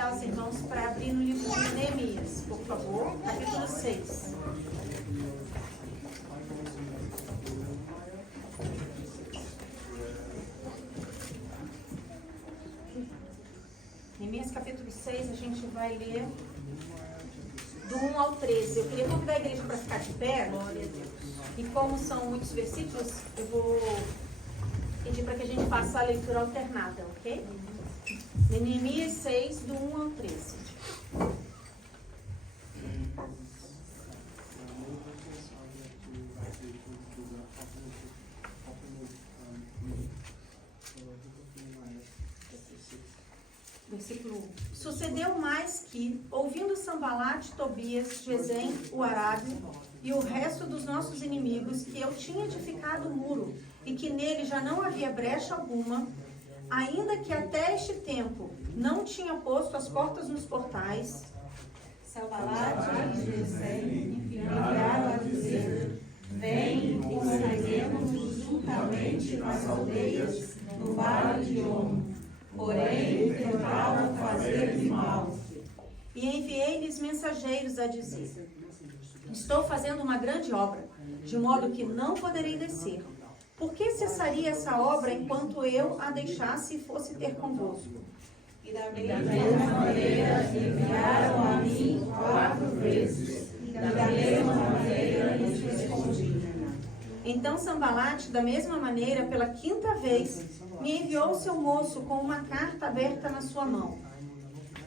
convidar os irmãos para abrir no livro de Neemias, por favor, capítulo 6. Neemias capítulo 6, a gente vai ler do 1 ao 13. Eu queria convidar a igreja para ficar de pé. Glória a Deus. E como são muitos versículos, eu vou pedir para que a gente faça a leitura alternada, ok? Neemias 6, do 1 ao 13. Versículo 1. Sucedeu mais que, ouvindo Sambalate, Tobias, Gesem, o Arábio e o resto dos nossos inimigos, que eu tinha edificado o muro e que nele já não havia brecha alguma, ainda que até este tempo não tinha posto as portas nos portais, Sambalate e Gesem enviaram a dizer: vem e construiremos juntamente nas aldeias no vale de Ono. Porém, tentaram fazer-lhe mal. E enviei-lhes mensageiros a dizer: estou fazendo uma grande obra, de modo que não poderei descer. Por que cessaria essa obra enquanto eu a deixasse e fosse ter convosco? E da mesma maneira enviaram a mim 4 vezes, e da mesma maneira lhes respondi. Então Sambalate, da mesma maneira, pela 5ª vez, me enviou seu moço com uma carta aberta na sua mão,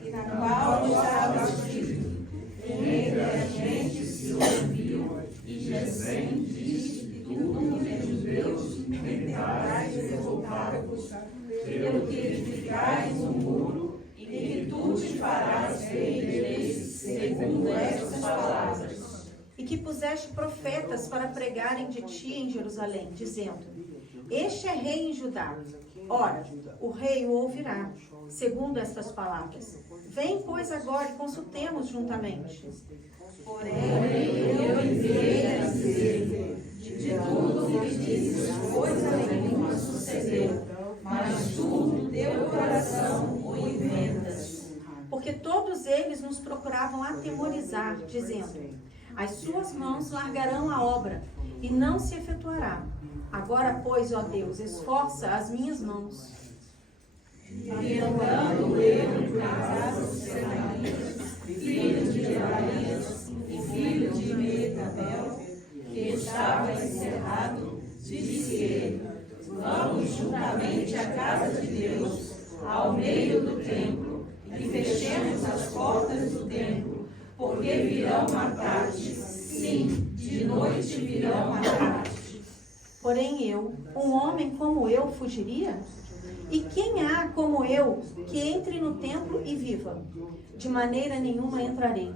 e na qual estava escrito: entre as gentes se ouviu, e Gesem disse que tu, os judeus, tentarás revoltar-vos, pelo que edificares um muro, e que tu te farás rei segundo estas palavras. E que puseste profetas para pregarem de ti em Jerusalém, dizendo: este é rei em Judá. Ora, o rei o ouvirá, segundo estas palavras. Vem, pois, agora e consultemos juntamente. Porém, eu enviei a dizer: de tudo que dizes, coisa nenhuma sucedeu, mas tu, no teu coração, o inventas. Porque todos eles nos procuravam atemorizar, dizendo: as suas mãos largarão a obra, e não se efetuará. Agora, pois, ó Deus, esforça as minhas mãos. E andando eu por casa dos Semaías, filho de Elaias e filho de Metabel, que estava encerrado, disse ele: vamos juntamente à casa de Deus, ao meio do templo, e fechemos as portas do templo, porque virão matar-te. Sim, de noite virão matar-te. Porém eu, um homem como eu, fugiria? E quem há como eu que entre no templo e viva? De maneira nenhuma entrarei.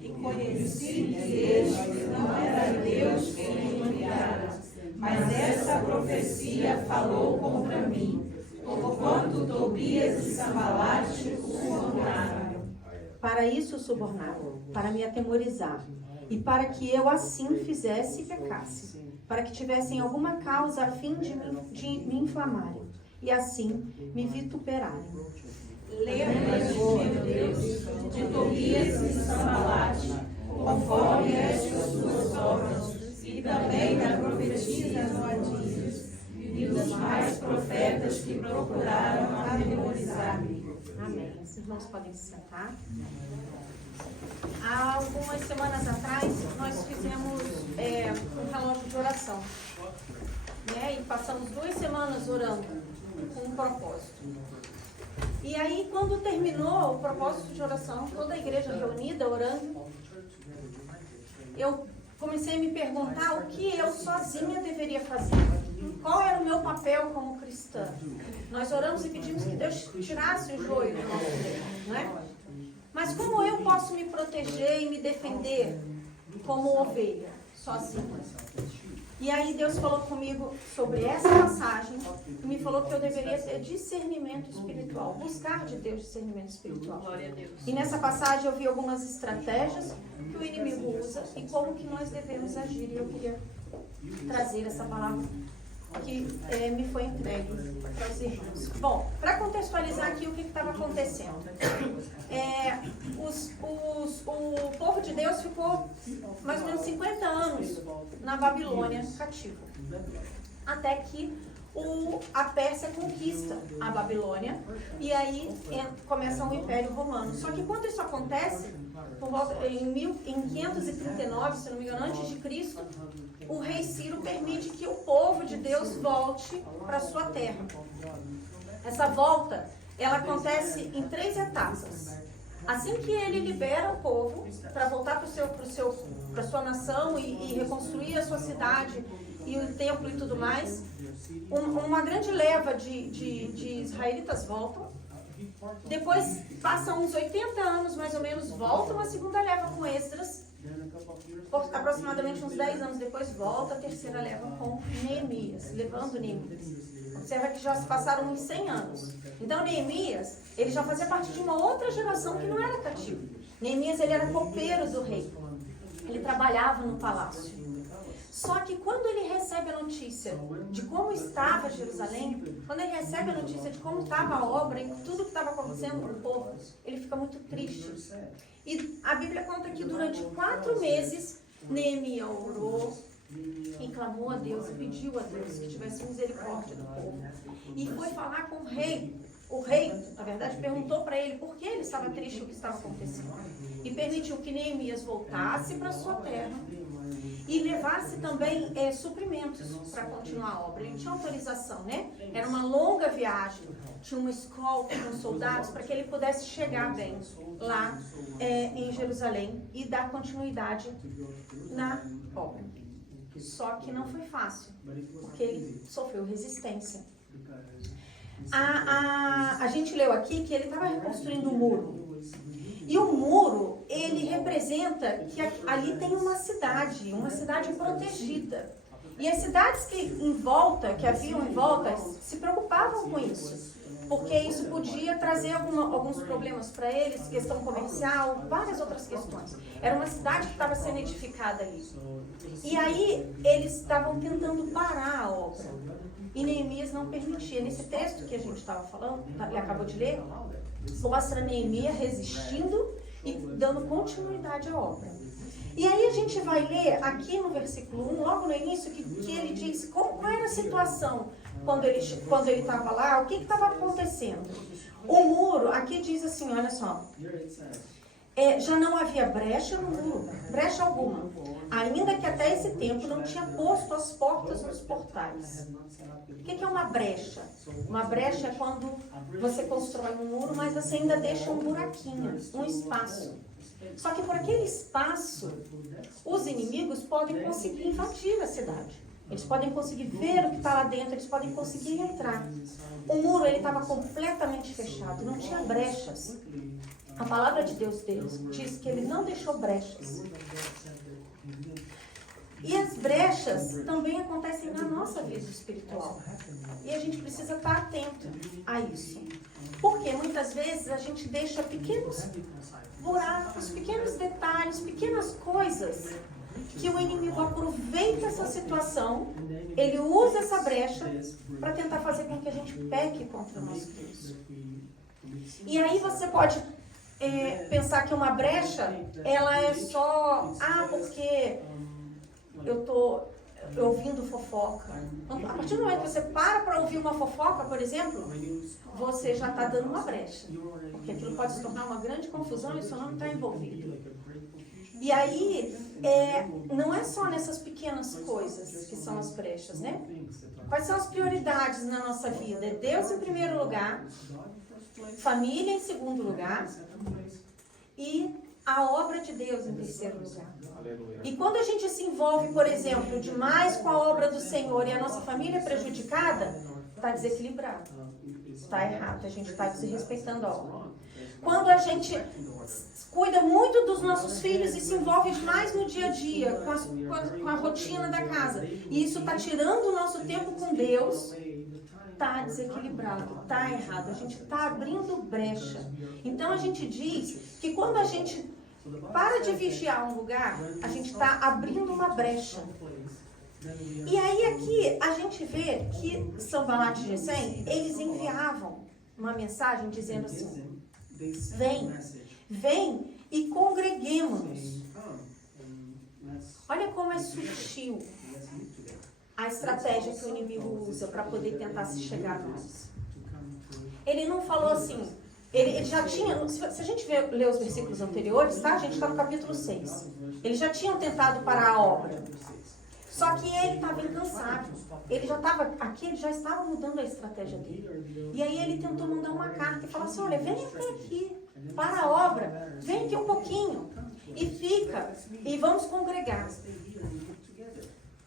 E conheci que este não era Deus quem me enviara, mas essa profecia falou contra mim, porquanto Tobias e Sambalate o subornaram. Para isso subornaram, para me atemorizar, e para que eu assim fizesse e pecasse, para que tivessem alguma causa a fim de me inflamarem, e assim me vituperarem. Lembra-te, meu Deus, de Tobias e Sambalate, conforme estas suas obras, e também da profetisa Noadias, e dos mais profetas que procuraram atemorizar-me. Amém. Os irmãos podem se sentar. Há algumas semanas atrás, nós fizemos um relógio de oração, né? E passamos 2 semanas orando com um propósito. E aí, quando terminou o propósito de oração, toda a igreja reunida orando, eu comecei a me perguntar o que eu sozinha deveria fazer. Qual era o meu papel como cristã? Nós oramos e pedimos que Deus tirasse o joio do nosso meio, não é? Mas como eu posso me proteger e me defender como ovelha, sozinha? E aí Deus falou comigo sobre essa passagem e me falou que eu deveria ter discernimento espiritual, buscar de Deus discernimento espiritual. Glória a Deus. E nessa passagem eu vi algumas estratégias que o inimigo usa e como que nós devemos agir. E eu queria trazer essa palavra que me foi entregue para os irmãos. Bom, para contextualizar aqui o que estava acontecendo. Deus ficou mais ou menos 50 anos na Babilônia cativo. Até que a Pérsia conquista a Babilônia e aí começa o Império Romano. Só que quando isso acontece, por volta, em 539, se não me engano, antes de Cristo, o rei Ciro permite que o povo de Deus volte para sua terra. Essa volta, ela acontece em 3 etapas. Assim que ele libera o povo para voltar para sua nação e reconstruir a sua cidade e o templo e tudo mais, uma grande leva de israelitas voltam. Depois passam uns 80 anos mais ou menos, volta uma segunda leva com Esdras. Aproximadamente uns 10 anos depois volta a terceira leva com Neemias, levando Neemias. Observa que já se passaram uns 100 anos. Então Neemias, ele já fazia parte de uma outra geração que não era cativo. Neemias, ele era copeiro do rei. Ele trabalhava no palácio. Só que quando ele recebe a notícia de como estava Jerusalém, quando ele recebe a notícia de como estava a obra e tudo que estava acontecendo com o povo, ele fica muito triste. E a Bíblia conta que durante 4 meses, Neemias orou e clamou a Deus e pediu a Deus que tivesse misericórdia do povo. E foi falar com o rei. O rei, na verdade, perguntou para ele por que ele estava triste o que estava acontecendo. E permitiu que Neemias voltasse para sua terra e levasse também suprimentos para continuar a obra. Ele tinha autorização, né? Era uma longa viagem, tinha uma escolta com soldados para que ele pudesse chegar bem lá em Jerusalém e dar continuidade na obra. Só que não foi fácil, porque ele sofreu resistência. A gente leu aqui que ele estava reconstruindo o muro. E o muro, ele representa que ali tem uma cidade protegida. E as cidades que haviam em volta, se preocupavam com isso. Porque isso podia trazer alguns problemas para eles, questão comercial, várias outras questões. Era uma cidade que estava sendo edificada ali. E aí, eles estavam tentando parar a obra. E Neemias não permitia. Nesse texto que a gente estava falando, ele acabou de ler, mostra Neemias resistindo e dando continuidade à obra. E aí a gente vai ler aqui no versículo 1, logo no início, que ele diz qual era a situação quando ele estava lá, o que estava acontecendo. O muro, aqui diz assim, olha só, já não havia brecha no muro, brecha alguma, ainda que até esse tempo não tinha posto as portas nos portais. O que é uma brecha? Uma brecha é quando você constrói um muro, mas você ainda deixa um buraquinho, um espaço. Só que por aquele espaço, os inimigos podem conseguir invadir a cidade. Eles podem conseguir ver o que está lá dentro, eles podem conseguir entrar. O muro, ele estava completamente fechado, não tinha brechas. A palavra de Deus diz que ele não deixou brechas. E as brechas também acontecem na nossa vida espiritual. E a gente precisa estar atento a isso. Porque muitas vezes a gente deixa pequenos buracos, pequenos detalhes, pequenas coisas que o inimigo aproveita essa situação, ele usa essa brecha para tentar fazer com que a gente peque contra o nosso Deus. E aí você pode pensar que uma brecha, ela é só, porque eu estou ouvindo fofoca. A partir do momento que você para ouvir uma fofoca, por exemplo, você já está dando uma brecha. Porque aquilo pode se tornar uma grande confusão e o seu nome está envolvido. E aí, não é só nessas pequenas coisas que são as brechas, né? Quais são as prioridades na nossa vida? É Deus em primeiro lugar, família em segundo lugar e a obra de Deus em terceiro lugar. E quando a gente se envolve, por exemplo, demais com a obra do Senhor e a nossa família é prejudicada, está desequilibrado, está errado, a gente está desrespeitando a obra. Quando a gente cuida muito dos nossos filhos e se envolve demais no dia a dia, com a rotina da casa, e isso está tirando o nosso tempo com Deus, está desequilibrado, está errado, a gente está abrindo brecha. Então a gente diz que quando a gente para de vigiar um lugar, a gente está abrindo uma brecha. E aí aqui a gente vê que Sanbalat e Gesem, eles enviavam uma mensagem dizendo assim: vem e congreguemos-nos Olha como é sutil a estratégia que o inimigo usa para poder tentar se chegar a nós. Ele não falou assim, ele já tinha, se a gente ler os versículos anteriores, tá? A gente está no capítulo 6. Eles já tinham tentado parar a obra. Só que ele estava incansável. Ele já estava aqui, ele já estava mudando a estratégia dele. E aí ele tentou mandar uma carta e falar assim, olha, vem até aqui, para a obra, vem aqui um pouquinho. E fica, e vamos congregar.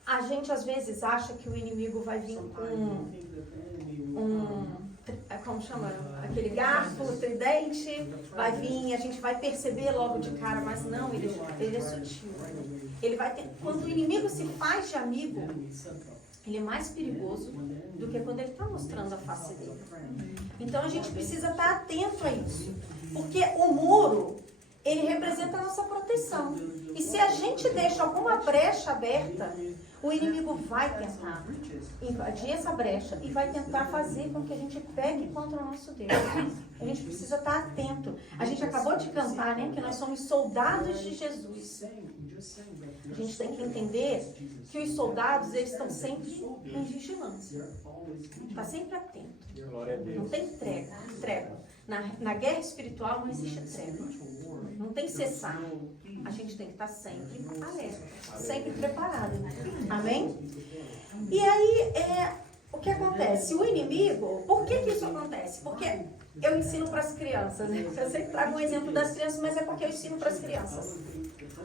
A gente às vezes acha que o inimigo vai vir com como chama? Aquele garfo, tridente, vai vir, a gente vai perceber logo de cara, mas não, ele é sutil. Ele vai ter, quando o inimigo se faz de amigo, ele é mais perigoso do que quando ele está mostrando a face dele. Então a gente precisa estar atento a isso, porque o muro, ele representa a nossa proteção. E se a gente deixa alguma brecha aberta, o inimigo vai tentar invadir essa brecha e vai tentar fazer com que a gente pegue contra o nosso Deus. A gente precisa estar atento. A gente acabou de cantar, né, que nós somos soldados de Jesus. A gente tem que entender que os soldados, eles estão sempre em vigilância. Está sempre atento. Não tem trégua. Na guerra espiritual não existe trégua. Não tem cessar. A gente tem que estar sempre alerta, sempre preparado. Amém? E aí, o que acontece? O inimigo, por que isso acontece? Porque eu ensino para as crianças, né? Eu sei que trago um exemplo das crianças, mas é porque eu ensino para as crianças.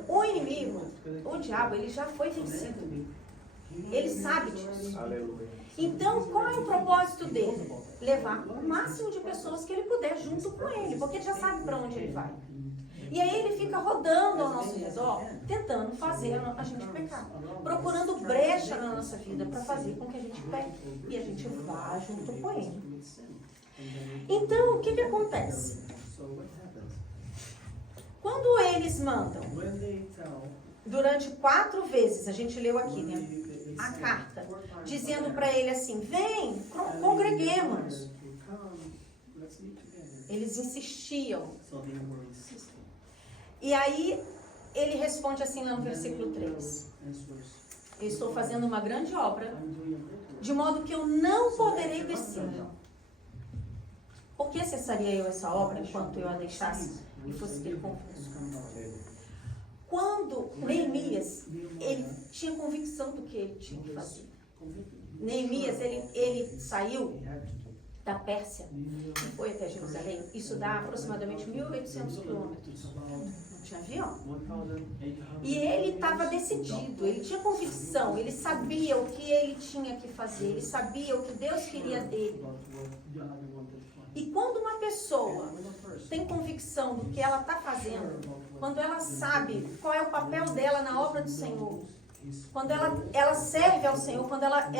O inimigo, o diabo, ele já foi vencido. Ele sabe disso. Então, qual é o propósito dele? Levar o máximo de pessoas que ele puder junto com ele, porque ele já sabe para onde ele vai. E aí ele fica rodando ao nosso redor, tentando fazer a gente pecar, procurando brecha na nossa vida para fazer com que a gente peque e a gente vá junto com ele. Então, o que acontece? Quando eles mandam, durante 4 vezes, a gente leu aqui, né, a carta, dizendo para ele assim, vem, congreguemos. Eles insistiam. E aí, ele responde assim lá no versículo 3. Eu estou fazendo uma grande obra, de modo que eu não poderei descer. Por que cessaria eu essa obra enquanto eu a deixasse e fosse ter convosco? Quando Neemias, ele tinha convicção do que ele tinha que fazer. Neemias, ele saiu da Pérsia e foi até Jerusalém. Isso dá aproximadamente 1.800 quilômetros. Não tinha avião. E ele estava decidido, ele tinha convicção, ele sabia o que ele tinha que fazer, ele sabia o que Deus queria dele. E quando uma pessoa tem convicção do que ela está fazendo, quando ela sabe qual é o papel dela na obra do Senhor, quando ela serve ao Senhor, quando ela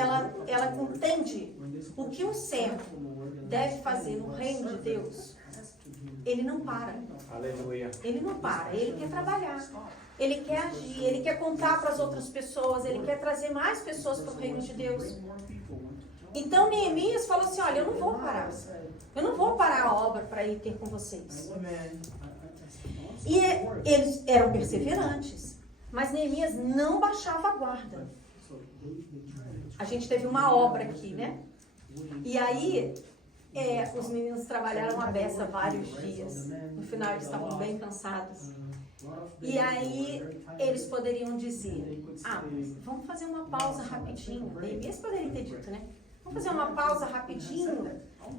entende o que um servo deve fazer no reino de Deus, ele não para. Aleluia. Ele não para, ele quer trabalhar, ele quer agir, ele quer contar para as outras pessoas, ele quer trazer mais pessoas para o reino de Deus. Então Neemias falou assim, olha, eu não vou parar. Eu não vou parar a obra para ir ter com vocês. E eles eram perseverantes, mas Neemias não baixava a guarda. A gente teve uma obra aqui, né? E aí, os meninos trabalharam a beça vários dias. No final, eles estavam bem cansados. E aí, eles poderiam dizer, vamos fazer uma pausa rapidinho. Neemias poderia ter dito, né? Vamos fazer uma pausa rapidinho,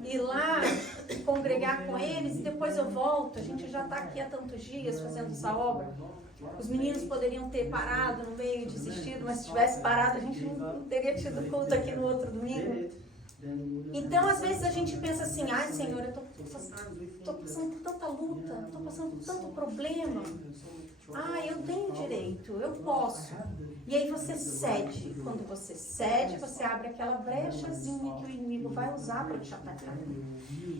ir lá, congregar com eles e depois eu volto. A gente já está aqui há tantos dias fazendo essa obra. Os meninos poderiam ter parado no meio e desistido, mas se tivesse parado, a gente não teria tido culto aqui no outro domingo. Então, às vezes a gente pensa assim, ai Senhor, eu estou passando por tanta luta, estou passando por tanto problema. Eu tenho direito, eu posso. E aí você cede. Quando você cede, você abre aquela brechazinha que o inimigo vai usar para te atacar.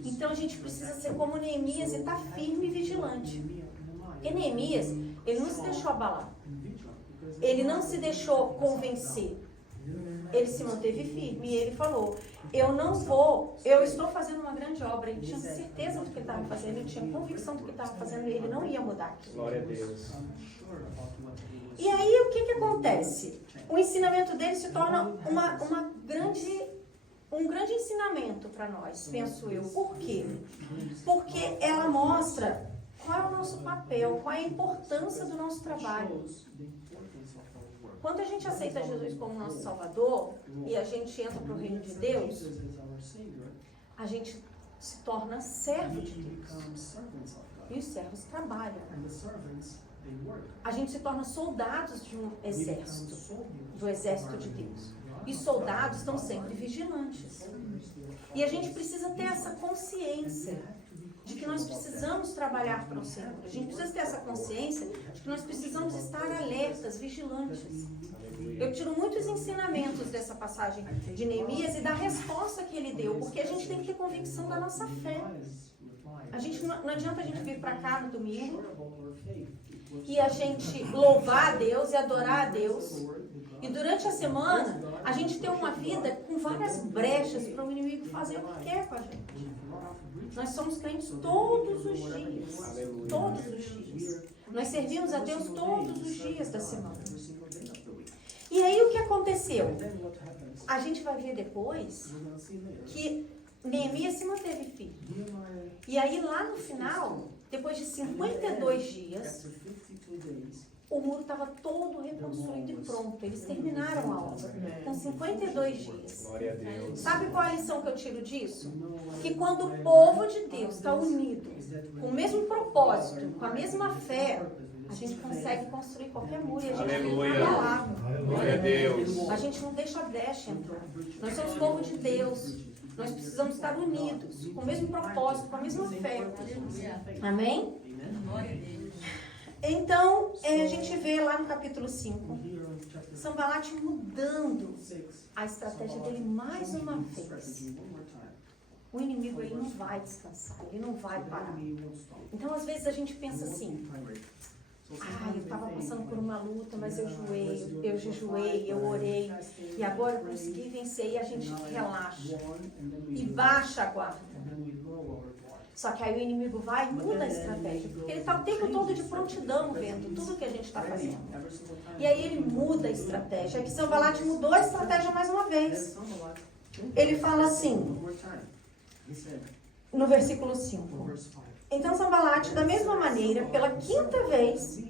Então a gente precisa ser como Neemias e estar firme e vigilante. Porque Neemias, ele não se deixou abalar. Ele não se deixou convencer. ele se manteve firme e ele falou, eu estou fazendo uma grande obra. Ele tinha certeza do que ele estava fazendo, ele tinha convicção do que estava fazendo e ele não ia mudar aquilo. Glória a Deus. E aí o que acontece? O ensinamento dele se torna um grande ensinamento para nós, penso eu. Por quê? Porque ela mostra qual é o nosso papel, qual é a importância do nosso trabalho. Quando a gente aceita Jesus como nosso Salvador e a gente entra para o reino de Deus, a gente se torna servo de Deus. E os servos trabalham. A gente se torna soldados de um exército, do exército de Deus. E soldados estão sempre vigilantes. E a gente precisa ter essa consciência de que nós precisamos trabalhar para o Senhor. A gente precisa ter essa consciência de que nós precisamos estar alertas, vigilantes. Eu tiro muitos ensinamentos dessa passagem de Neemias e da resposta que ele deu, porque a gente tem que ter convicção da nossa fé. A gente não adianta a gente vir para cá no domingo e a gente louvar a Deus e adorar a Deus. E durante a semana, a gente tem uma vida com várias brechas para o inimigo fazer o que quer com a gente. Nós somos crentes todos os dias. Todos os dias. Nós servimos a Deus todos os dias da semana. E aí o que aconteceu? A gente vai ver depois que Neemias se manteve firme. E aí lá no final, depois de 52 dias, o muro estava todo reconstruído e pronto. Eles terminaram a obra com 52 dias. Glória a Deus. Sabe qual é a lição que eu tiro disso? Que quando o povo de Deus está unido, com o mesmo propósito, com a mesma fé, a gente consegue construir qualquer muro e a gente não é inabalável. Glória a Deus. A gente não deixa a brecha entrar. Nós somos povo de Deus. Nós precisamos estar unidos, com o mesmo propósito, com a mesma fé. Amém? Então, a gente vê lá no capítulo 5, Sanbalat mudando a estratégia dele mais uma vez. O inimigo ele não vai descansar, ele não vai parar. Então, às vezes a gente pensa assim, eu estava passando por uma luta, mas eu jejuei, eu orei, e agora eu consegui vencer, e a gente relaxa, e baixa a guarda. Só que aí o inimigo vai e muda a estratégia, porque ele está o tempo todo de prontidão vendo tudo que a gente está fazendo. E aí ele muda a estratégia. Aqui Sanbalat mudou a estratégia mais uma vez. Ele fala assim, no versículo 5. Então Sanbalat, da mesma maneira, pela quinta vez,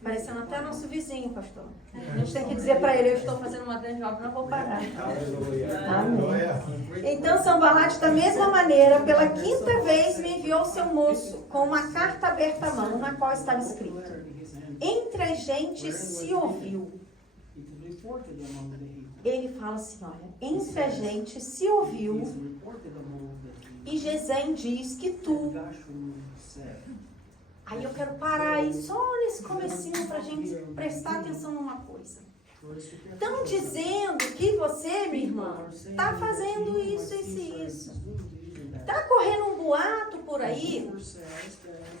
parecendo até nosso vizinho, pastor. A gente tem que dizer para ele, eu estou fazendo uma grande obra, não vou parar. Amém. Então Sanbalat, da mesma maneira, pela quinta vez, me enviou seu moço com uma carta aberta à mão, na qual estava escrito: entre a gente se ouviu. Ele fala assim, olha, entre a gente se ouviu, e Gesem diz que tu... Aí eu quero parar aí só nesse comecinho para a gente prestar atenção numa coisa. Estão dizendo que você, minha irmã, está fazendo isso, isso e isso. Está correndo um boato por aí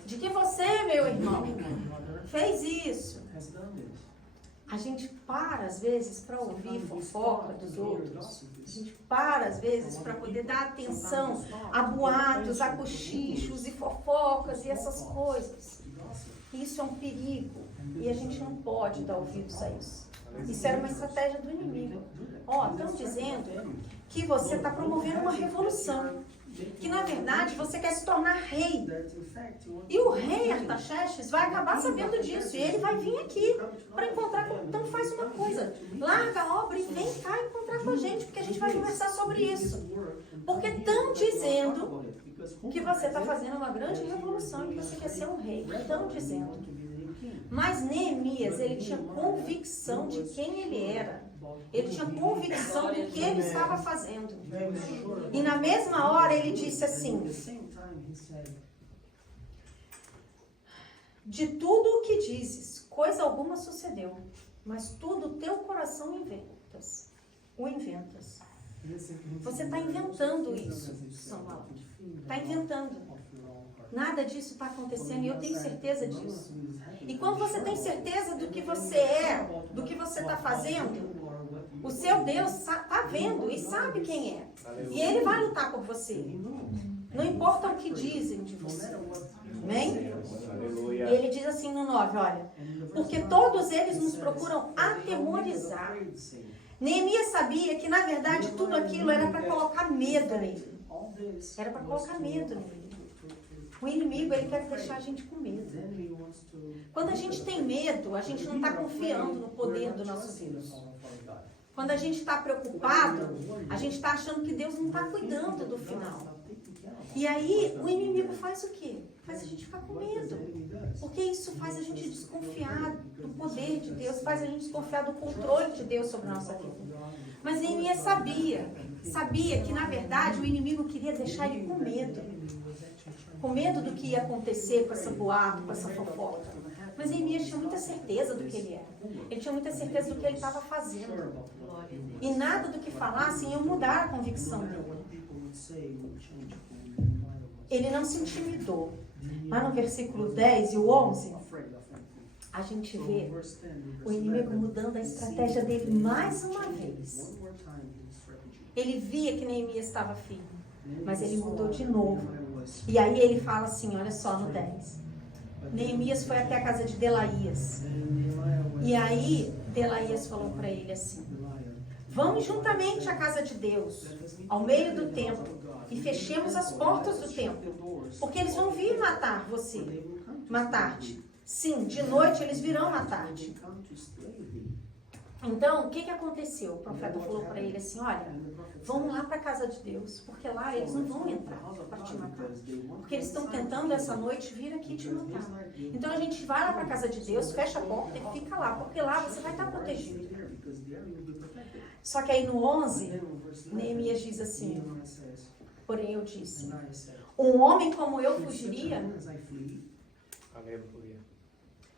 de que você, meu irmão, fez isso. A gente para, às vezes, para ouvir fofoca dos outros. A gente para, às vezes, para poder dar atenção a boatos, a cochichos e fofocas e essas coisas. Isso é um perigo. E a gente não pode dar ouvidos a isso. Isso era uma estratégia do inimigo. Estão dizendo que você está promovendo uma revolução. Que, na verdade, você quer se tornar rei. E o rei Artaxerxes vai acabar sabendo disso. E ele vai vir aqui para encontrar com... Então faz uma coisa. Larga a obra e vem cá encontrar com a gente. Porque a gente vai conversar sobre isso. Porque estão dizendo que você está fazendo uma grande revolução e que você quer ser um rei. Estão dizendo. Mas Neemias, ele tinha convicção de quem ele era. Ele tinha convicção do que ele estava fazendo. E na mesma hora ele disse assim: de tudo o que dizes, coisa alguma sucedeu, mas tudo o teu coração inventas. Você está inventando isso, Sanbalat. Está inventando. Nada disso está acontecendo e eu tenho certeza disso. E quando você tem certeza do que você é, do que você está fazendo, O seu Deus está vendo e sabe quem é. E Ele vai lutar por você. Não importa o que dizem de você. Amém? Aleluia. E ele diz assim no 9, olha. Porque todos eles nos procuram atemorizar. Neemias sabia que, na verdade, tudo aquilo era para colocar medo nele. Era para colocar medo nele. O inimigo, ele quer deixar a gente com medo. Quando a gente tem medo, a gente não está confiando no poder do nosso Deus. Quando a gente está preocupado, a gente está achando que Deus não está cuidando do final. E aí, o inimigo faz o quê? Faz a gente ficar com medo. Porque isso faz a gente desconfiar do poder de Deus, faz a gente desconfiar do controle de Deus sobre a nossa vida. Mas Neemias sabia que, na verdade, o inimigo queria deixar ele com medo. Com medo do que ia acontecer com essa boato, com essa fofoca. Mas Neemias tinha muita certeza do que ele era. Ele tinha muita certeza do que ele estava fazendo. E nada do que falassem ia mudar a convicção dele. Ele não se intimidou. Lá no versículo 10 e o 11, a gente vê o inimigo mudando a estratégia dele mais uma vez. Ele via que Neemias estava firme, mas ele mudou de novo. E aí ele fala assim, olha só no 10. Neemias foi até a casa de Delaías. E aí Delaías falou para ele assim, vamos juntamente à casa de Deus, ao meio do templo, e fechemos as portas do templo, porque eles vão vir matar você, matar-te. Sim, de noite eles virão matar-te. Então, o que aconteceu? O profeta falou para ele assim, olha, vamos lá para a casa de Deus, porque lá eles não vão entrar para te matar. Porque eles estão tentando essa noite vir aqui te matar. Então a gente vai lá para a casa de Deus, fecha a porta e fica lá, porque lá você vai estar protegido. Só que aí no 11, Neemias diz assim, porém eu disse, um homem como eu fugiria? Aleluia.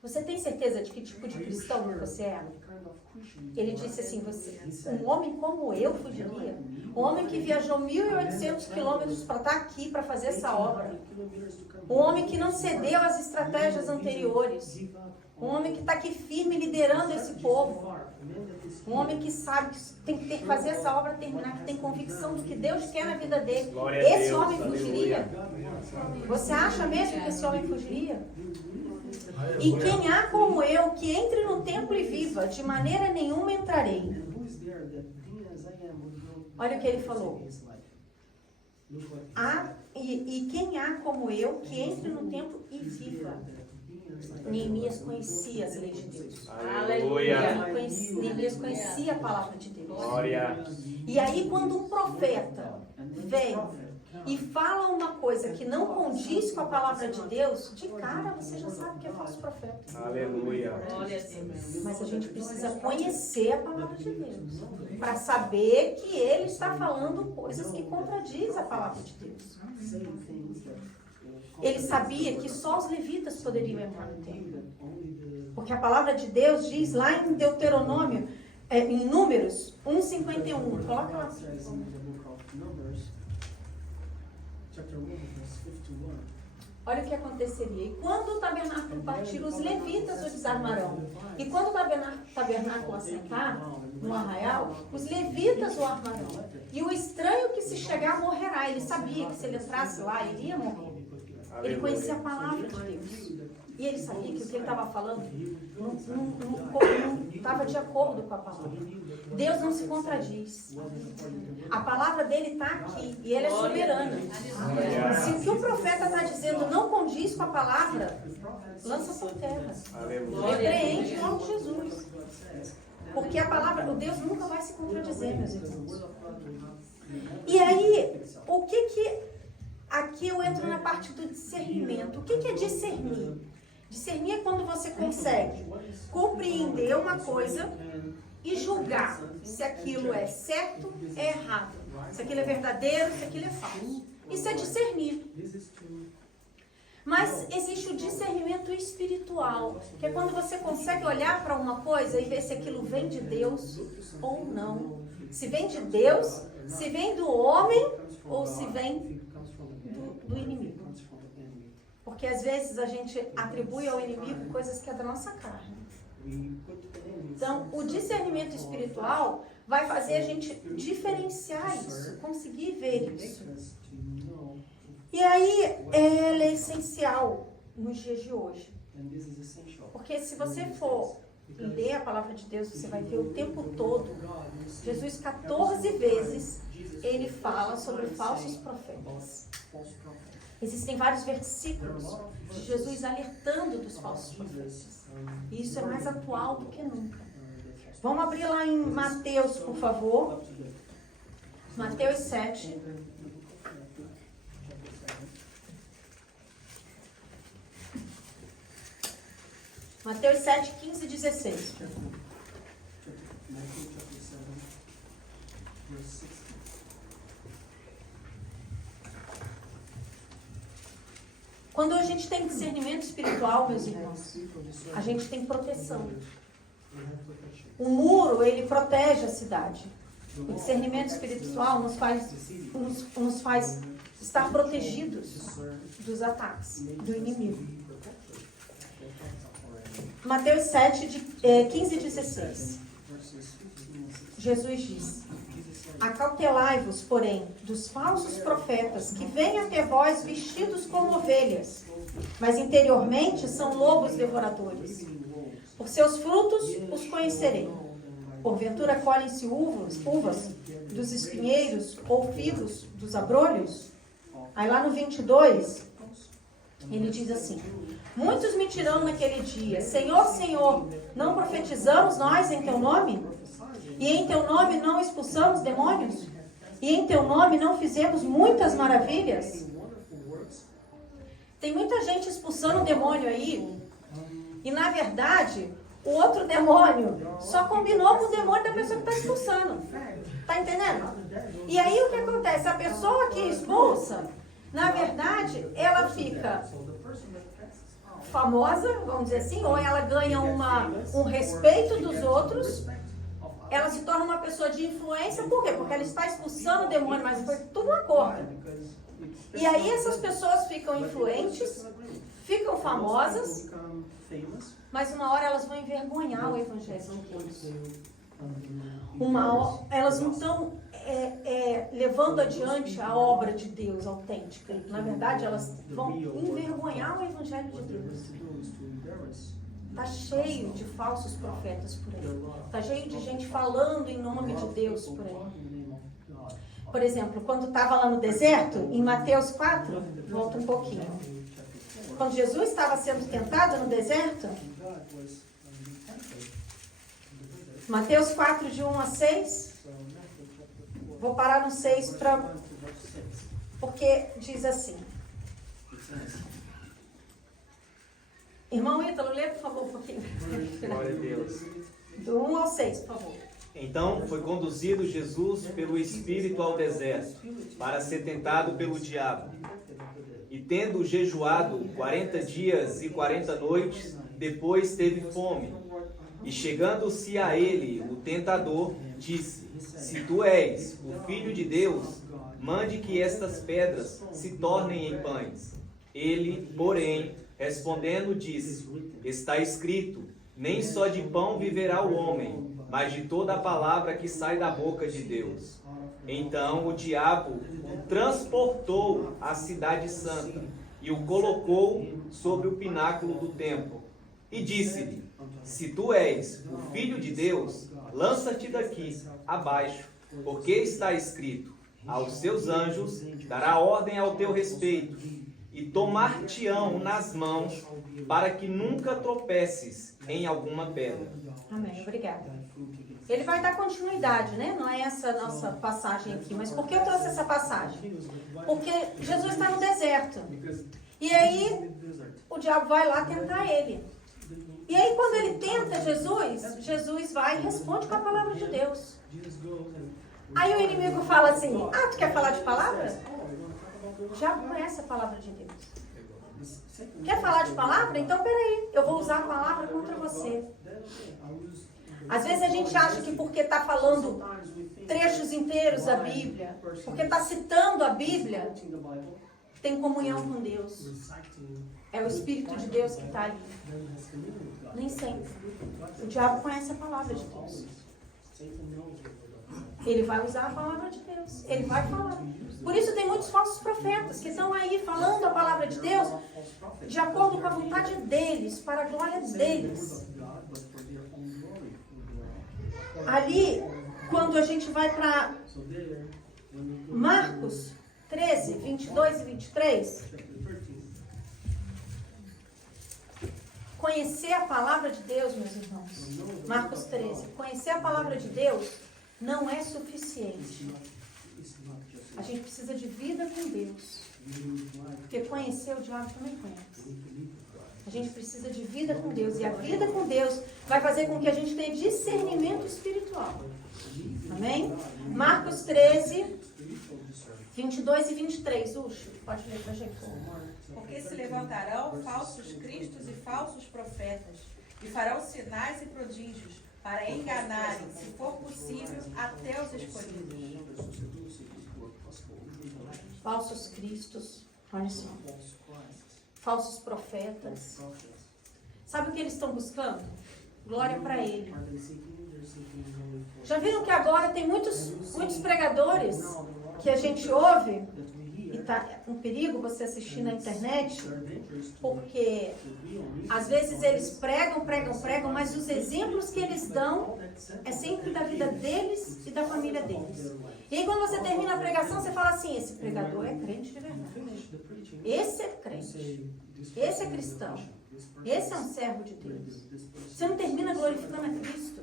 Você tem certeza de que tipo de cristão você é? Ele disse assim, um homem como eu fugiria? Um homem que viajou 1.800 quilômetros para estar aqui, para fazer essa obra. Um homem que não cedeu às estratégias anteriores. Um homem que está aqui firme liderando esse povo. Um homem que sabe que tem que fazer essa obra terminar, que tem convicção do que Deus quer na vida dele. Esse homem fugiria? Você acha mesmo que esse homem fugiria? E quem há como eu que entre no templo e viva, de maneira nenhuma entrarei. Olha o que ele falou. E quem há como eu que entre no templo e viva. Neemias conhecia as leis de Deus. Aleluia. Neemias conhecia a palavra de Deus. Glória. E aí quando um profeta vem e fala uma coisa que não condiz com a palavra de Deus, de cara você já sabe que é falso profeta. Aleluia. Mas a gente precisa conhecer a palavra de Deus para saber que ele está falando coisas que contradizem a palavra de Deus. Ele sabia que só os levitas poderiam entrar no templo. Porque a palavra de Deus diz lá em Deuteronômio, em Números 1:51. Coloca lá. Olha o que aconteceria. E quando o tabernáculo partir, os levitas o desarmarão. E quando o tabernáculo assentar no arraial, os levitas o armarão. E o estranho que se chegar morrerá. Ele sabia que se ele entrasse lá, ele ia morrer. Ele conhecia a palavra de Deus. E ele sabia que o que ele estava falando não estava de acordo com a palavra. Deus não se contradiz. A palavra dele está aqui e ele é soberano. Se o que o profeta está dizendo não condiz com a palavra, lança por terra. Repreende em nome de Jesus. Porque a palavra, o Deus nunca vai se contradizer, meus irmãos. E aí, o que aqui eu entro na parte do discernimento. O que é discernir? Discernir é quando você consegue compreender uma coisa e julgar se aquilo é certo, é errado. Se aquilo é verdadeiro, se aquilo é falso. Isso é discernir. Mas existe o discernimento espiritual, que é quando você consegue olhar para uma coisa e ver se aquilo vem de Deus ou não. Se vem de Deus, se vem do homem ou se vem do inimigo. Porque às vezes a gente atribui ao inimigo coisas que é da nossa carne. Então, o discernimento espiritual vai fazer a gente diferenciar isso, conseguir ver isso. E aí, ela é essencial nos dias de hoje. Porque se você for ler a palavra de Deus, você vai ver o tempo todo, Jesus 14 vezes, ele fala sobre falsos profetas. Existem vários versículos de Jesus alertando dos falsos profetas. E isso é mais atual do que nunca. Vamos abrir lá em Mateus, por favor. Mateus 7. Mateus 7, 15 e 16. Quando a gente tem discernimento espiritual, meus irmãos, a gente tem proteção. O muro, ele protege a cidade. O discernimento espiritual nos faz estar protegidos dos ataques do inimigo. Mateus 7, 15 e 16. Jesus diz: acautelai-vos, porém, dos falsos profetas que vêm até vós vestidos como ovelhas, mas interiormente são lobos devoradores. Por seus frutos os conhecerei. Porventura colhem-se uvas dos espinheiros ou figos dos abrolhos? Aí lá no 22, ele diz assim: muitos me dirão naquele dia: Senhor, Senhor, não profetizamos nós em teu nome? E em teu nome não expulsamos demônios? E em teu nome não fizemos muitas maravilhas? Tem muita gente expulsando demônio aí, e na verdade, o outro demônio só combinou com o demônio da pessoa que está expulsando. Tá entendendo? E aí o que acontece? A pessoa que expulsa, na verdade, ela fica famosa, vamos dizer assim, ou ela ganha um respeito dos outros. Ela se torna uma pessoa de influência, por quê? Porque ela está expulsando o demônio, mas foi tudo um acordo. E aí essas pessoas ficam influentes, ficam famosas, mas uma hora elas vão envergonhar o evangelho de Deus. Elas não estão levando adiante a obra de Deus autêntica. Na verdade, elas vão envergonhar o evangelho de Deus. Está cheio de falsos profetas por aí. Está cheio de gente falando em nome de Deus por aí. Por exemplo, quando estava lá no deserto, em Mateus 4, volta um pouquinho. Quando Jesus estava sendo tentado no deserto, Mateus 4, de 1 a 6. Vou parar no 6 porque diz assim. Irmão Ítalo, lê, por favor, um pouquinho. Glória a Deus. Do 1 ao 6, por favor. Então foi conduzido Jesus pelo Espírito ao deserto, para ser tentado pelo diabo. E tendo jejuado 40 dias e 40 noites, depois teve fome. E chegando-se a ele, o tentador, disse: se tu és o Filho de Deus, mande que estas pedras se tornem em pães. Ele, porém, respondendo, disse: está escrito, nem só de pão viverá o homem, mas de toda a palavra que sai da boca de Deus. Então o diabo o transportou à cidade santa e o colocou sobre o pináculo do templo. E disse-lhe: se tu és o Filho de Deus, lança-te daqui abaixo, porque está escrito: aos seus anjos dará ordem ao teu respeito, e tomar-te-ão nas mãos, para que nunca tropeces em alguma pedra. Amém, obrigada. Ele vai dar continuidade, né? Não é essa a nossa passagem aqui. Mas por que eu trouxe essa passagem? Porque Jesus está no deserto. E aí, o diabo vai lá tentar ele. E aí, quando ele tenta Jesus, Jesus vai e responde com a palavra de Deus. Aí o inimigo fala assim: ah, tu quer falar de palavra? O diabo conhece a palavra de Deus. Quer falar de palavra? Então, peraí, eu vou usar a palavra contra você. Às vezes a gente acha que porque está falando trechos inteiros da Bíblia, porque está citando a Bíblia, tem comunhão com Deus. É o Espírito de Deus que está ali. Nem sempre. O diabo conhece a palavra de Deus. Ele vai usar a palavra de Deus. Ele vai falar. Por isso tem muitos falsos profetas que estão aí falando a palavra de Deus de acordo com a vontade deles, para a glória deles. Ali, quando a gente vai para Marcos 13, 22 e 23, conhecer a palavra de Deus, meus irmãos. Marcos 13. Conhecer a palavra de Deus não é suficiente. A gente precisa de vida com Deus. Porque conhecer o diabo também conhece. A gente precisa de vida com Deus. E a vida com Deus vai fazer com que a gente tenha discernimento espiritual. Amém? Marcos 13, 22 e 23. Uxo, pode ler pra gente. Porque se levantarão falsos cristos e falsos profetas, e farão sinais e prodígios, para enganarem, se for possível, até os escolhidos. Falsos cristos, olha só. Falsos profetas. Sabe o que eles estão buscando? Glória para Ele. Já viram que agora tem muitos pregadores que a gente ouve, e está um perigo você assistir na internet, porque às vezes eles pregam, mas os exemplos que eles dão é sempre da vida deles e da família deles. E aí quando você termina a pregação, você fala assim, esse pregador é crente de verdade. Esse é crente. Esse é cristão. Esse é um servo de Deus. Você não termina glorificando a Cristo.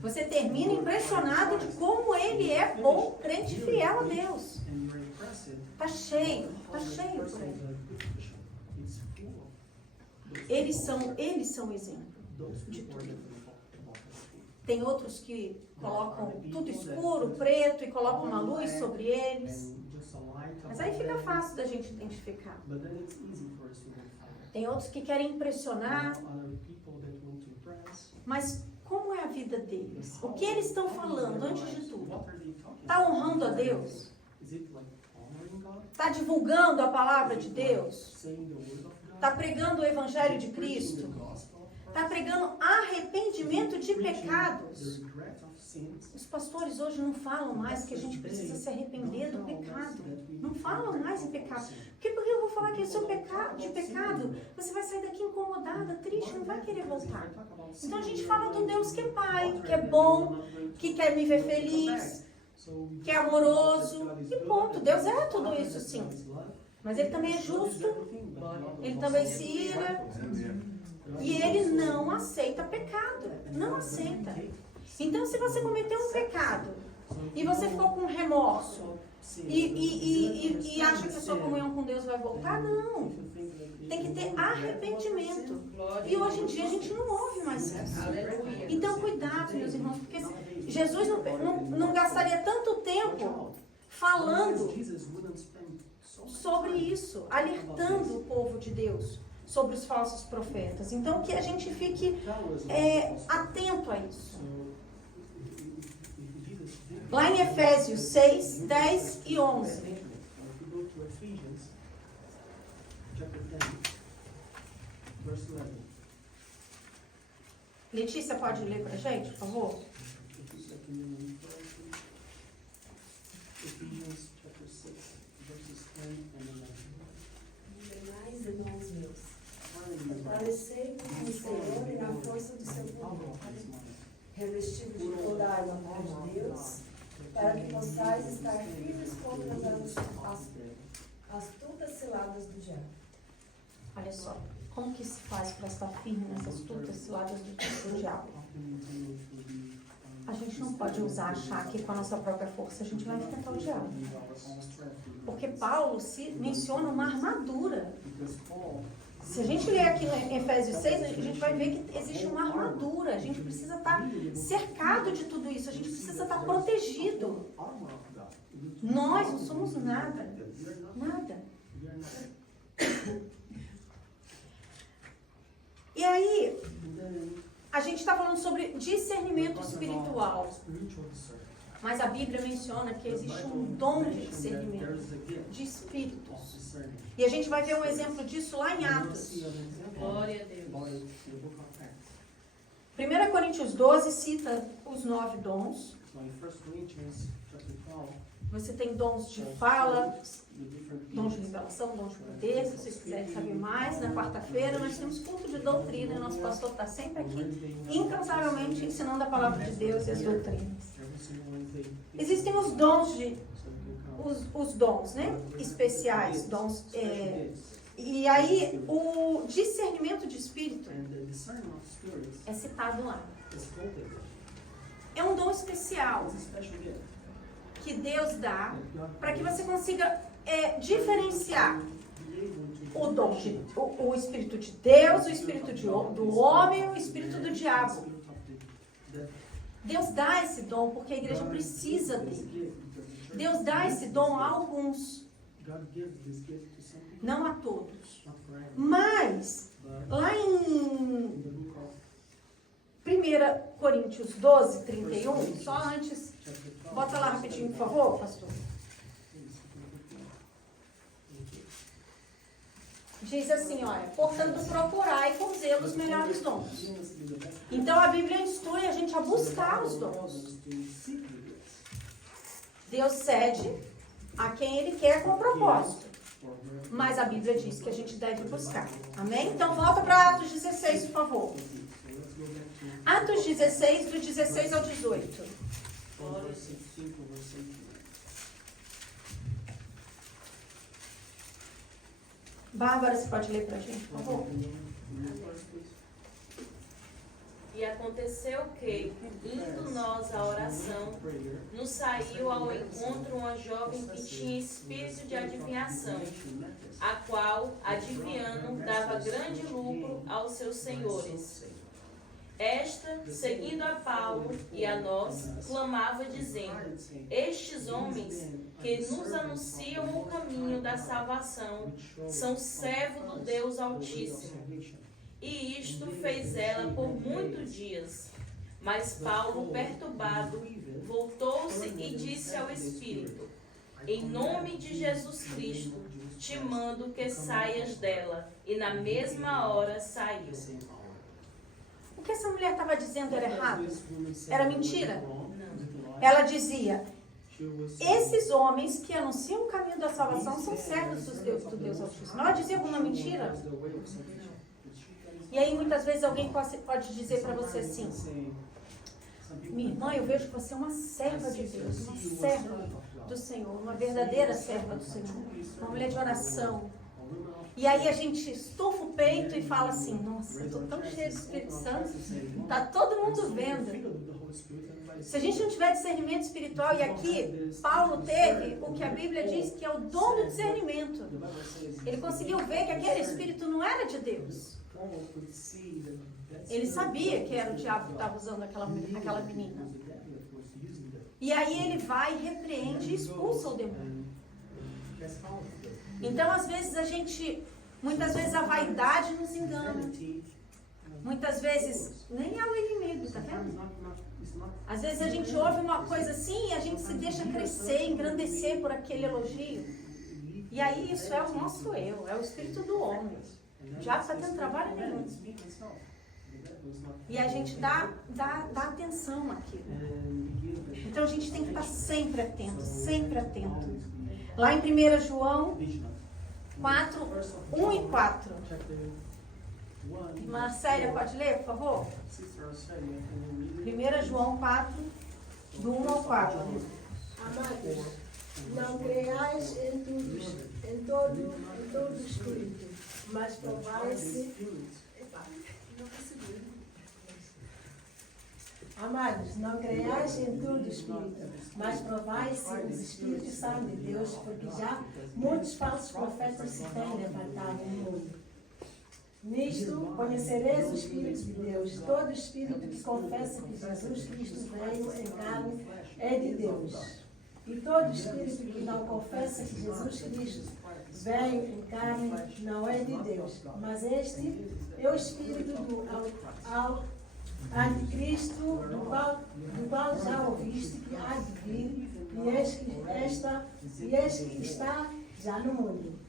Você termina impressionado de como ele é bom, crente fiel a Deus. Está cheio por aí. Eles são exemplo de tudo. Tem outros que colocam tudo escuro, preto, e colocam uma luz sobre eles. Mas aí fica fácil da gente identificar. Tem outros que querem impressionar. Mas como é a vida deles? O que eles estão falando antes de tudo? Está honrando a Deus? Está divulgando a palavra de Deus? Está pregando o Evangelho de Cristo? Está pregando arrependimento de pecados? Os pastores hoje não falam mais que a gente precisa se arrepender do pecado. Não falam mais em pecado. Porque eu vou falar que é seu pecado, de pecado, você vai sair daqui incomodada, triste, não vai querer voltar. Então a gente fala do Deus que é Pai, que é bom, que quer me ver feliz, que é amoroso. E ponto. Deus é tudo isso, sim. Mas Ele também é justo, Ele também se ira. E Ele não aceita pecado. Não aceita. Então, se você cometeu um pecado e você ficou com remorso e acha que a sua comunhão com Deus vai voltar, não. Tem que ter arrependimento. E hoje em dia a gente não ouve mais isso. Então, cuidado, meus irmãos, porque Jesus não gastaria tanto tempo falando sobre isso, alertando o povo de Deus sobre os falsos profetas. Então, que a gente fique atento a isso. Lá em Efésios 6, 10 e 11. Letícia, pode ler pra gente, por favor? Demais, irmãos meus, fortalecei com o Senhor e na força do seu poder, revestido de toda a armadura de Deus, para que possais estar firmes contra as astutas ciladas do diabo. Olha só, como que se faz para estar firme nessas astutas ciladas do diabo? A gente não pode achar que com a nossa própria força a gente vai enfrentar o diabo. Porque Paulo menciona uma armadura. Se a gente ler aqui em Efésios 6, a gente vai ver que existe uma armadura. A gente precisa estar cercado de tudo isso. A gente precisa estar protegido. Nós não somos nada. Nada. E aí, a gente está falando sobre discernimento espiritual. Mas a Bíblia menciona que existe um dom de discernimento, de espíritos. E a gente vai ver um exemplo disso lá em Atos. Glória a Deus. 1 Coríntios 12 cita os 9 dons. So in 1 Corinthians chapter 12, Você tem dons de fala, the different dons de gifts. revelação, dons de poder. Se vocês quiserem saber mais, na quarta-feira nós temos culto de doutrina. Nosso pastor está sempre aqui, incansavelmente ensinando a palavra de Deus e as doutrinas. Every single Wednesday. Existem os dons de So you come. os dons, né? Especiais, dons. Special gifts. E aí o discernimento de espírito And the discernment of spirits é citado lá. is quoted. É um dom especial It's a special gift que Deus dá that God para que gives você consiga diferenciar to be able to o dom de o espírito de Deus, o espírito do homem e o espírito do diabo. Deus dá esse dom porque a igreja precisa dele. Deus dá esse dom a alguns, God gives this gift to some people, não a todos. not for everyone. Mas But lá em in the book of 1 Coríntios 12, 31, só antes, chapter 12, bota lá rapidinho, por favor, pastor. Diz assim, olha, portanto procurai com zelo os melhores dons. Então a Bíblia instrui a gente a buscar os dons. Deus cede a quem Ele quer com propósito. Mas a Bíblia diz que a gente deve buscar. Amém? Então volta para Atos 16, por favor. Atos 16, do 16 ao 18. Bárbara, você pode ler para a gente, por favor? E aconteceu que, indo nós à oração, nos saiu ao encontro uma jovem que tinha espírito de adivinhação, a qual, adivinhando, dava grande lucro aos seus senhores. Esta, seguindo a Paulo e a nós, clamava dizendo: estes homens que nos anunciam o caminho da salvação são servos do Deus Altíssimo. E isto fez ela por muitos dias. Mas Paulo, perturbado, voltou-se e disse ao Espírito: em nome de Jesus Cristo, te mando que saias dela. E na mesma hora saiu. O que essa mulher estava dizendo era errado? Era mentira? Não. Ela dizia, esses homens que anunciam o caminho da salvação são servos do Deus Altíssimo. Ela dizia alguma mentira? E aí muitas vezes alguém pode dizer para você assim, minha irmã, eu vejo que você é uma serva de Deus, uma serva do Senhor, uma verdadeira serva do Senhor, uma mulher de oração. E aí a gente estufa o peito e fala assim, nossa, eu estou tão cheia do Espírito Santo, está todo mundo vendo. Se a gente não tiver discernimento espiritual, e aqui Paulo teve o que a Bíblia diz que é o dom do discernimento. Ele conseguiu ver que aquele espírito não era de Deus. Ele sabia que era o diabo que estava usando aquela menina. E aí ele vai, repreende e expulsa o demônio. Então, às vezes, muitas vezes a vaidade nos engana. Muitas vezes, nem é o inimigo, tá vendo? Às vezes a gente ouve uma coisa assim e a gente se deixa crescer, engrandecer por aquele elogio. E aí isso é o nosso eu, é o espírito do homem. Já está tendo trabalho nenhum. E a gente dá atenção àquilo. Então a gente tem que estar sempre atento, sempre atento. Lá em 1 João 4, 1 e 4. Marcélia, pode ler, por favor? 1 João 4, do 1 ao 4. Amados, não creais em todo espírito, mas provai-se. Amados, não creais em todo espírito, mas provai-se os espíritos são de Deus, porque já muitos falsos profetas se têm levantado no mundo. Nisto conhecereis o Espírito de Deus. Todo espírito que confessa que Jesus Cristo veio em carne é de Deus. E todo espírito que não confessa que Jesus Cristo veio em carne não é de Deus. Mas este é o espírito do anticristo, do qual já ouviste que há de vir, e eis que está já no mundo.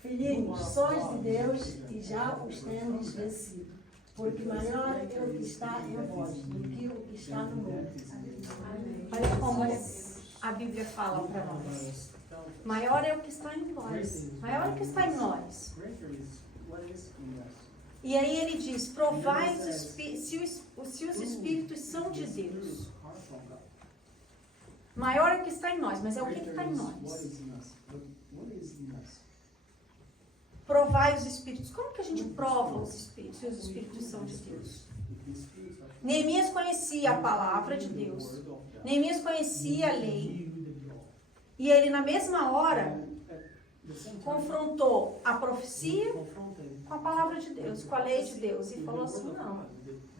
Filhinhos, sois de Deus e já os tendes vencido, porque maior é o que está em vós do que o que está no mundo. Olha como a Bíblia fala para nós. Maior é o que está em vós. Maior é o que está em nós. Greater is what is in us. E aí ele diz, provai se os espíritos são de Deus. Are from God. Maior é o que está em nós, mas é o que Greater está em is what nós. is in us. But what is in us? Provai os espíritos. Como que a gente prova os espíritos, se os espíritos são de Deus? If the spirits are from Neemias conhecia a palavra de the Deus. word of God, Neemias conhecia a lei. knew the law. E ele, na mesma hora, And at the same time, confrontou a profecia confronted com a palavra de Deus, com a lei de Deus. E with falou the assim, word of não, God,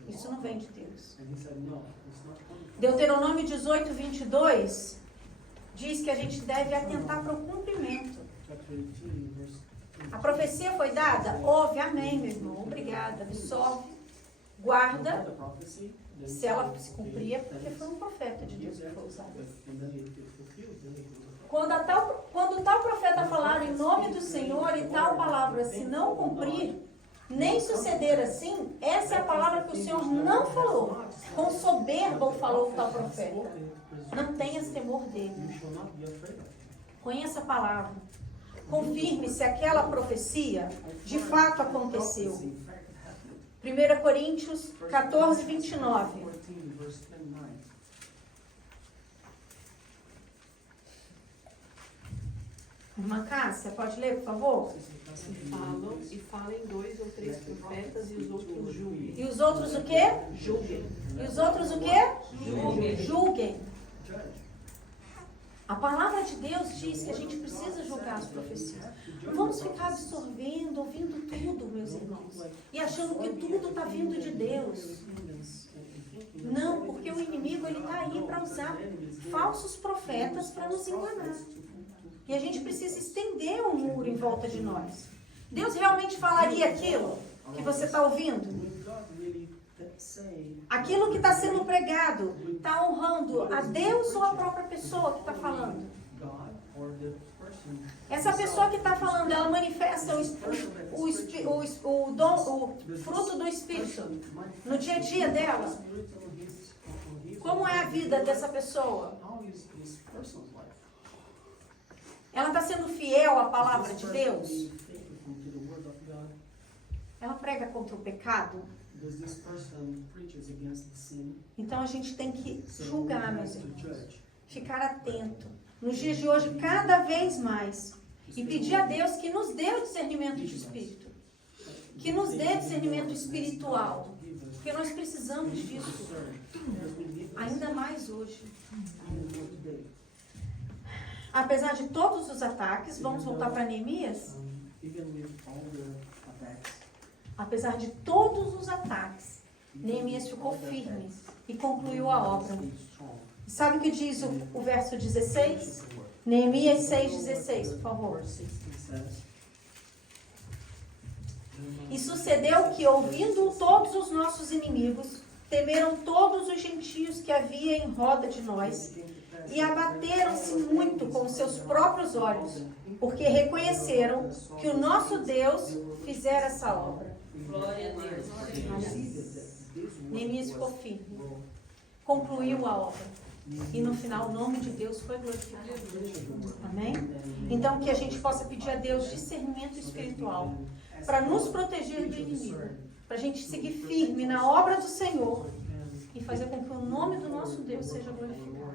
the isso law. não vem de Deus. And he said, no, it's not coming from Deuteronômio 18, 22 diz que a gente deve atentar para o cumprimento. chapter 18, verse 3. A profecia foi dada? Ouve, amém, meu irmão. Obrigada. Absorve, guarda. The prophecy, then Se ela se cumpria, porque foi um profeta de Deus que foi usado. and then it fulfilled, then it was a prophet. Quando tal profeta falar em nome do Senhor e tal palavra se não cumprir, nem suceder assim, essa é a palavra que o Senhor não falou. Com soberba falou tal profeta. Não tenhas temor dele. You shall not be afraid of him. Conheça a palavra. Confirme se aquela profecia de fato aconteceu. Prophecy, in fact, happened. 1 Coríntios 14, 29. 14, verse 29. Irmã Cássia, pode ler, por favor? E falem 2 ou 3 profetas e os outros julguem. E os outros o quê? Julguem. E os outros o quê? Julguem. Julguem. Judge. A palavra de Deus diz que a gente precisa julgar as profecias. Não vamos ficar absorvendo, ouvindo tudo, meus irmãos, e achando que tudo está vindo de Deus. Não, porque o inimigo ele está aí para usar falsos profetas para nos enganar. E a gente precisa estender um muro em volta de nós. Deus realmente falaria aquilo que você está ouvindo? Would God really say Aquilo que está sendo pregado está honrando a Deus ou a própria pessoa que está falando? God or the person? Essa pessoa que está falando, ela manifesta o fruto do Espírito no dia a dia dela. Como é a vida dessa pessoa? How is this person's life? Ela está sendo fiel à palavra de Deus? Being faithful to the word of God? Ela prega contra o pecado? Does this person preaches against the sin? Então a gente tem que So julgar, we meus have to irmãos. judge. Ficar atento. Nos dias de hoje, cada vez mais. E pedir a Deus que nos dê o discernimento de espírito. Que nos dê discernimento espiritual. Porque nós precisamos disso. Ainda mais hoje. Apesar de todos os ataques, vamos voltar para Neemias? Even with all the attacks, Apesar de todos os ataques, Neemias ficou firme e concluiu a obra. stay strong. Sabe o que diz o verso 16? Neemias 6,16, por favor. Verse 16 says, E sucedeu que, ouvindo todos os nossos inimigos, temeram todos os gentios que havia em roda de nós, e abateram-se muito com seus próprios olhos, porque reconheceram que o nosso Deus fizera essa obra. Glória a Deus. Neemias ficou firme, concluiu a obra, e no final o nome de Deus foi glorificado. Amém? Então que a gente possa pedir a Deus discernimento espiritual, para nos proteger do inimigo, para a gente seguir firme na obra do Senhor, e fazer com que o nome do nosso Deus seja glorificado.